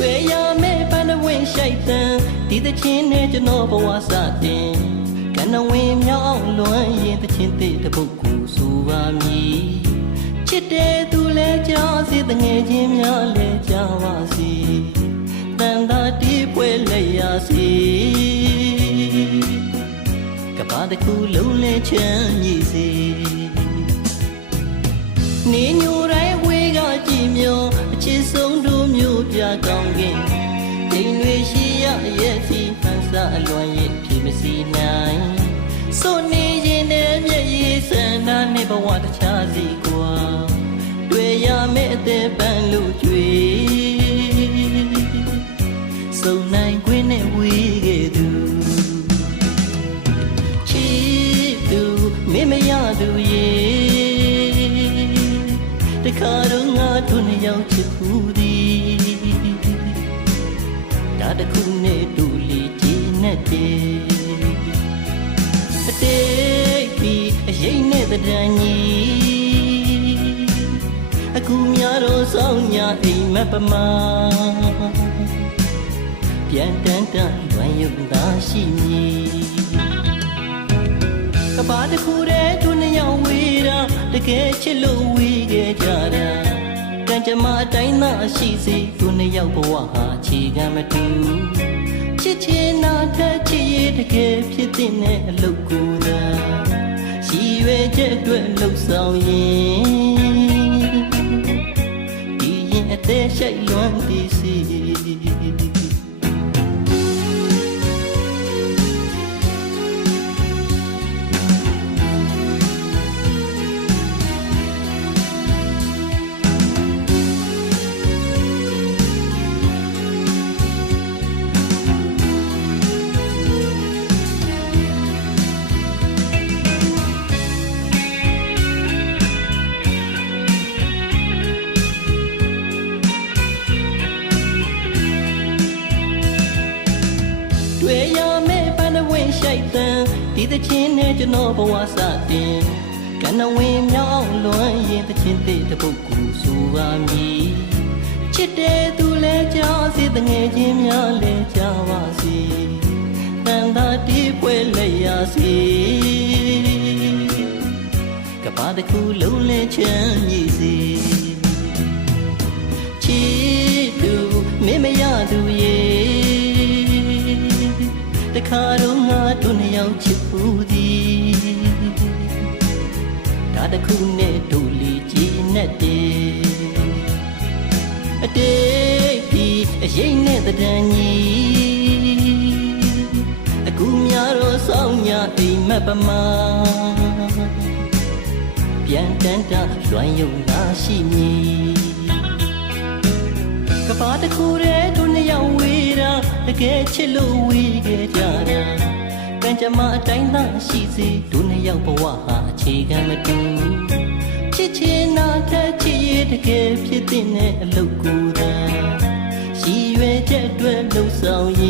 တွေ့ရမယ့်ပန်းတဝင်းရှိုက်တန်ဒီသချင်းနဲ့ကျွန်တော်ဘဝစတင်ကံတော်ဝင်မြောက်လွမ်းရင်သချင်းသစ်တစ်ပုဒ်ကိုဆိုပါမည်ချစ်တဲ့သူလဲကြားစေတငယ်ချင်းများလဲကြားပါစေတန်တာတီးပွဲလက်ရစီကဘာတခုလုံးလဲချမ်းမြေ့စီနေညိုတိုင်းဝေးကကြည်မြောအချစ်ဆုံးတို့မျိုးပြကောင်းခင်ဒိန်တွေရှိရရဲ့စီဖန်ဆာအလွန်ရဲ့ဖြစ်မစီနိုင်စိုးနေရင်နဲ့မျက်ရည်စံနာနဲ့ဘဝတခြားစီကွာတွေ့ရမယ့်အသက်ပန်းလို့ကြွေစုံနိုင်ခွင့်နဲ့ဝေးခဲ့သူချစ်သူမင်းမရသူရဲ့တခါတော့ငါတို့နှစ်ယောက်ချစ်ခုသည်ဒါတခုနဲ့တို့လီကျင်းနဲ့တဲ့အတိတ်ပြီးအရင်နဲ့တဒံကြီးအခုများတော့ဆောင်ညာအိမ်မက်ပမာပြန်တန်းတန်းလွမ်းရုပ်သာရှိမည်ကဘာတခုတည်းသူနှစ်ယောက်ဝေးတာတကယ်ချစ်လို့ဝေးခဲ့ကြတာကံကြမ္မာအတိုင်းသာရှိစေသူနှစ်ယောက်ဘဝဟာခြေခံမတူချစ်ချင်တာထက်ချစ်ရတကယ်ဖြစ်တဲ့အလုပ်ကိုသာရှိရွယ်ချက်အတွက်လှုပ်ဆောင်ရင်ဒီရင်အသေးရှိုက်လွမ်းသည်စီတွေ့ရမယ့်ပန်းတဝင်းရှိုက်တန်ဒီသချင်းနဲ့ကျွန်တော်ဘဝစတင်ကံတော်ဝင်မြောက်လွမ်းရင်သချင်းသစ်တစ်ပုဒ်ကိုဆိုပါမည်ချစ်တဲ့သူလဲကြားစေတငယ်ချင်းများလဲကြားပါစေတန်တာတီးပွဲလက်ရစီကဘာတခုလုံးလဲချမ်းမြေ့စီချစ်သူမင်းမရသူရဲ့တခါတော့ငါတို့နှစ်ယောက်ချစ်ဘူးသည်ဒါတခုနဲ့တို့လီကျင်းနဲ့တဲ့အတိတ်ပြီးအရင်နဲ့တဒံကြီးအခုများတော့ဆောင်ညာအိမ်မက်ပမာပြန်တန်းတလွမ်းရုံသာရှိမည်ကဘာတခုတည်းတို့နှစ်ယောက်ဝေးတာတကယ်ချစ်လို့ဝေးခဲ့ကြတာကံကြမ္မာအတိုင်းသာရှိစေတို့နှစ်ယောက်ဘဝဟာအခြေခံမတူချစ်ချင်တာထက်ချစ်ရတကယ်ဖြစ်တဲ့အလုပ်ကိုသာရှိရွယ်ချက်အတွက်လှုပ်ဆောင်ရ